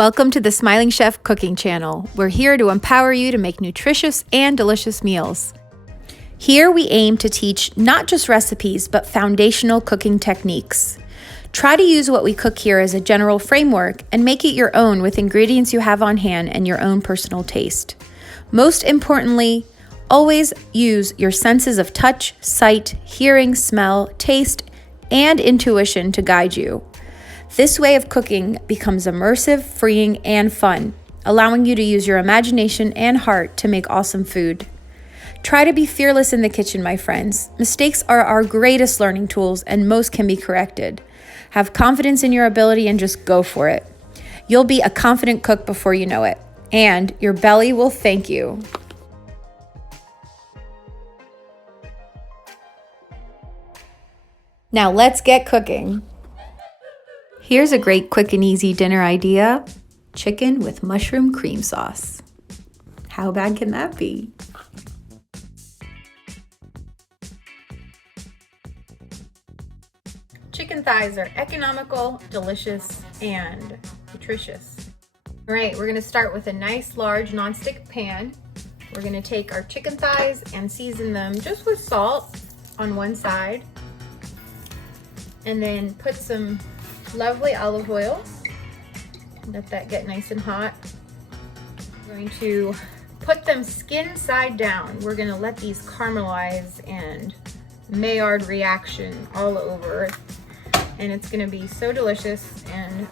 Welcome to the Smiling Chef Cooking Channel. We're here to empower you to make nutritious and delicious meals. Here we aim to teach not just recipes, but foundational cooking techniques. Try to use what we cook here as a general framework and make it your own with ingredients you have on hand and your own personal taste. Most importantly, always use your senses of touch, sight, hearing, smell, taste, and intuition to guide you. This way of cooking becomes immersive, freeing, and fun, allowing you to use your imagination and heart to make awesome food. Try to be fearless in the kitchen, my friends. Mistakes are our greatest learning tools, and most can be corrected. Have confidence in your ability and just go for it. You'll be a confident cook before you know it, and your belly will thank you. Now let's get cooking. Here's a great quick and easy dinner idea: chicken with mushroom cream sauce. How bad can that be? Chicken thighs are economical, delicious, and nutritious. All right, we're gonna start with a nice large nonstick pan. We're gonna take our chicken thighs and season them just with salt on one side, and then put some lovely olive oil. Let that get nice and hot. We're going to put them skin side down. We're gonna let these caramelize and Maillard reaction all over. And it's gonna be so delicious and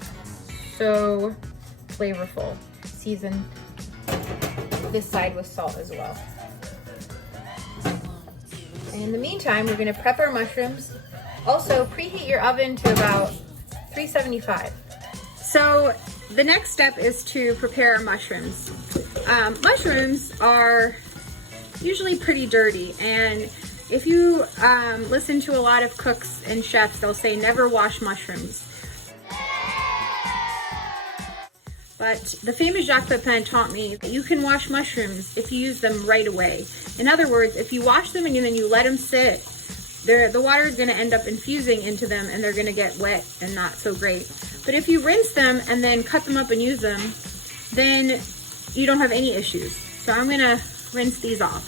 so flavorful. Season this side with salt as well. And in the meantime, we're gonna prep our mushrooms. Also, preheat your oven to about 375. So the next step is to prepare our mushrooms. Mushrooms are usually pretty dirty, and if you listen to a lot of cooks and chefs, they'll say never wash mushrooms. But the famous Jacques Pepin taught me that you can wash mushrooms if you use them right away. In other words, if you wash them and then you let them sit, the water is going to end up infusing into them and they're going to get wet and not so great. But if you rinse them and then cut them up and use them, then you don't have any issues. So I'm going to rinse these off.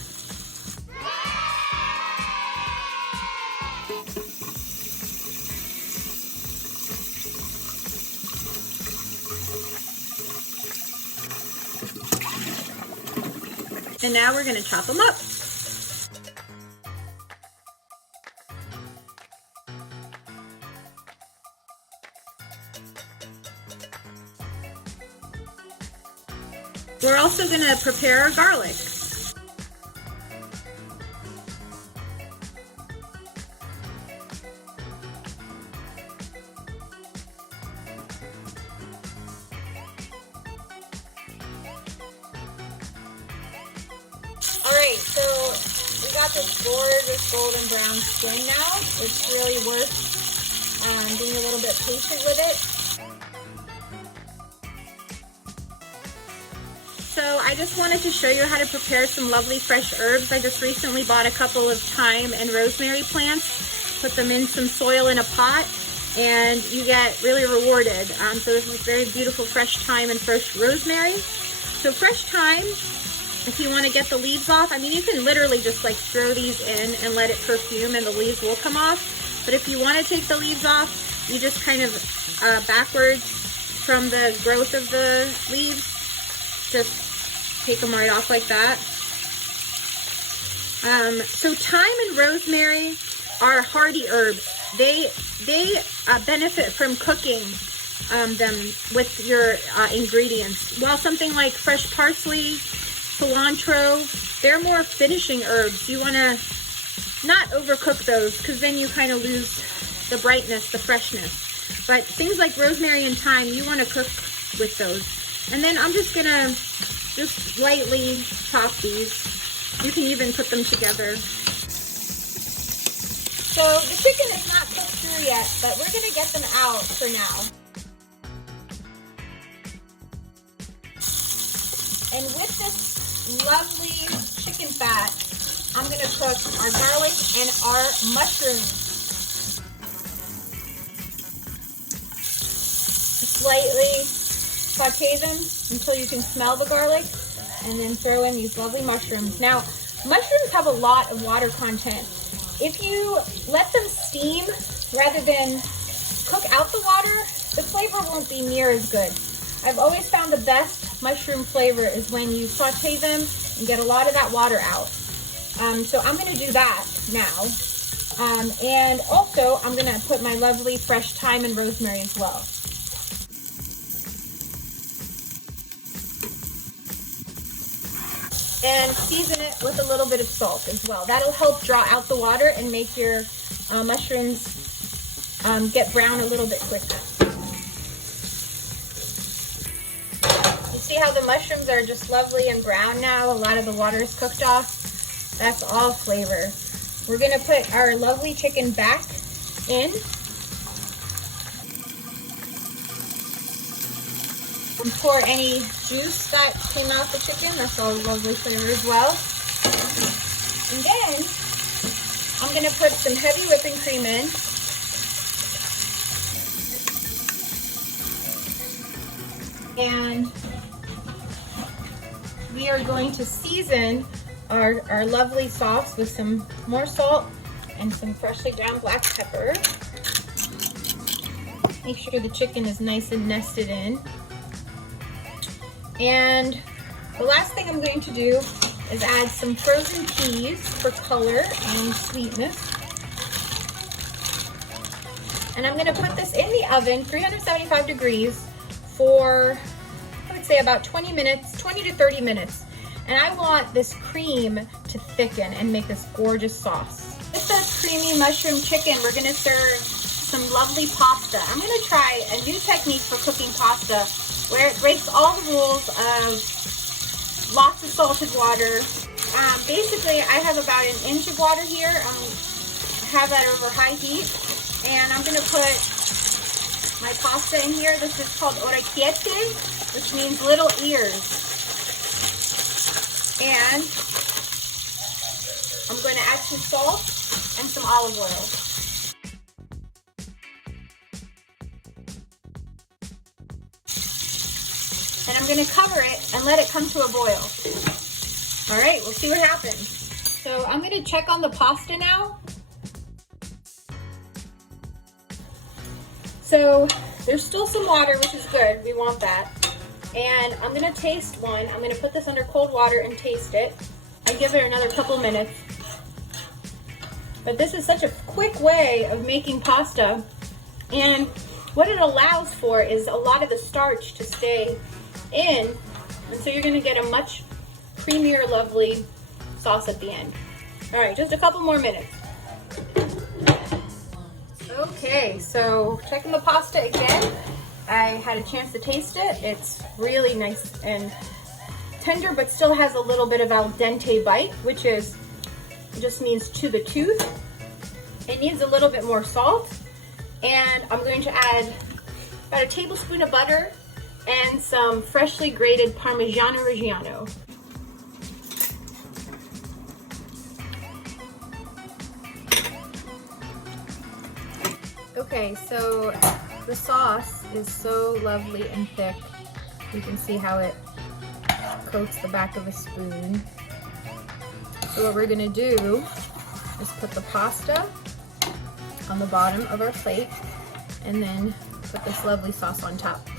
And now we're going to chop them up. We're also going to prepare our garlic. Alright, so we got this gorgeous golden brown skin now. It's really worth being a little bit patient with it. So I just wanted to show you how to prepare some lovely fresh herbs. I just recently bought a couple of thyme and rosemary plants, put them in some soil in a pot, and you get really rewarded. So this is very beautiful fresh thyme and fresh rosemary. So fresh thyme, if you want to get the leaves off, I mean, you can literally just like throw these in and let it perfume and the leaves will come off. But if you want to take the leaves off, you just kind of backwards from the growth of the leaves, just take them right off like that. So thyme and rosemary are hardy herbs. They benefit from cooking them with your ingredients. While something like fresh parsley, cilantro, they're more finishing herbs. You want to not overcook those because then you kind of lose the brightness, the freshness. But things like rosemary and thyme, you want to cook with those. And then I'm just gonna lightly chop these. You can even put them together. So the chicken is not cooked through yet, but we're gonna get them out for now. And with this lovely chicken fat, I'm gonna cook our garlic and our mushrooms. Slightly saute them until you can smell the garlic, and then throw in these lovely mushrooms. Now, mushrooms have a lot of water content. If you let them steam rather than cook out the water, the flavor won't be near as good. I've always found the best mushroom flavor is when you saute them and get a lot of that water out. So I'm gonna do that now. And also I'm gonna put my lovely fresh thyme and rosemary as well. And season it with a little bit of salt as well. That'll help draw out the water and make your mushrooms get brown a little bit quicker. You see how the mushrooms are just lovely and brown now? A lot of the water is cooked off. That's all flavor. We're gonna put our lovely chicken back in. And pour any juice that came out the chicken. That's all lovely flavor as well. And then I'm gonna put some heavy whipping cream in. And we are going to season our lovely sauce with some more salt and some freshly ground black pepper. Make sure the chicken is nice and nested in. And the last thing I'm going to do is add some frozen peas for color and sweetness. And I'm gonna put this in the oven, 375 degrees, for, I would say about 20 minutes, 20 to 30 minutes. And I want this cream to thicken and make this gorgeous sauce. With the creamy mushroom chicken, we're gonna serve some lovely pasta. I'm gonna try a new technique for cooking pasta where it breaks all the rules of lots of salted water. Basically, I have about an inch of water here. I have that over high heat. And I'm gonna put my pasta in here. This is called orecchiette, which means little ears. And I'm gonna add some salt and some olive oil. And I'm gonna cover it and let it come to a boil. All right, we'll see what happens. So I'm gonna check on the pasta now. So there's still some water, which is good, we want that. And I'm gonna taste one. I'm gonna put this under cold water and taste it. I give it another couple minutes. But this is such a quick way of making pasta. And what it allows for is a lot of the starch to stay in, and so you're gonna get a much creamier, lovely sauce at the end. All right, just a couple more minutes. Okay, so checking the pasta again. I had a chance to taste it. It's really nice and tender, but still has a little bit of al dente bite, which just means to the tooth. It needs a little bit more salt, and I'm going to add about a tablespoon of butter and some freshly grated Parmigiano Reggiano. Okay, so the sauce is so lovely and thick. You can see how it coats the back of a spoon. So what we're gonna do is put the pasta on the bottom of our plate and then put this lovely sauce on top.